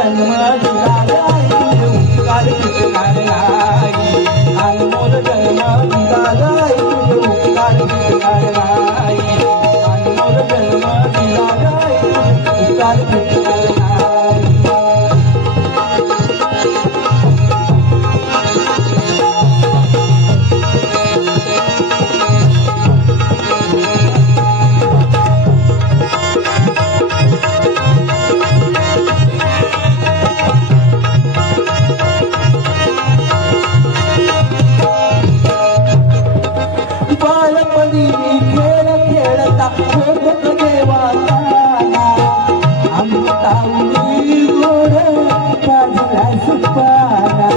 जन्म दिला गाई तुझे उपकार फिटणार नाही अनमोल जन्म दिला गाई तुझे उपकार फिटणार नाही अनमोल जन्म दिला गाई तुझे उपकार फिटणार नाही बालपणी खेळ खेळता होत देवाना अमृतावली गोड पाजला सुपाना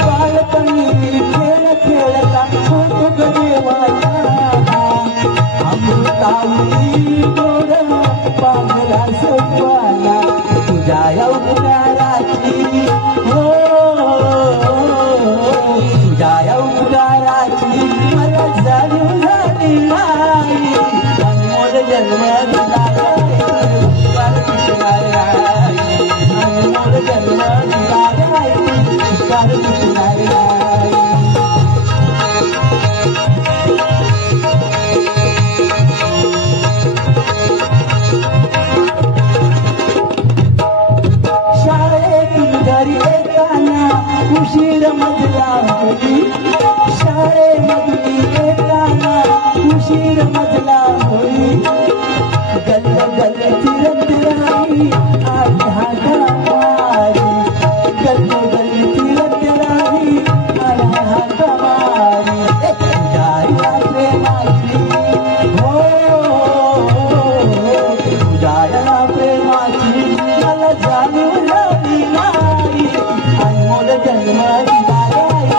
बालपणी खेळ खेळता होत देवाना अमृतावली गोड पाजला सुपाना तुझ्या अवताराची मला जाणीव झाली नाही अनमोल जन्म दिला गाई उपकार फिटणार नाही अनमोल जन्म दिला गाई उपकार फिटणार नाही शाळेतून घरी येताना उशीर मजला होती शाळेमधून येताना उशीर मजला होई गल्ल गल्ल फिरत राही आणि हाका मारी गल्ल गल्ल फिरत राही आणि हाका मारी तुझ्या प्रेमाची हो तुझ्या प्रेमाची मला जाणीव झाली नाही अनमोल जन्म दिला गाई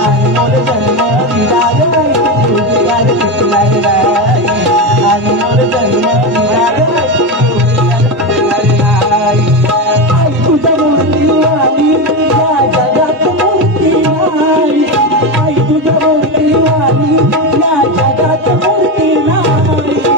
अनमोल जन्म दिला गाई उपकार फिटणार नाही अनमोल जन्म दिला गाई उपकार फिटणार नाही आई तुझ्या मूर्तीवाणी या जगात मूर्ती नाही आई तुझ्या मूर्तीवाणी या जगात मूर्ती नाही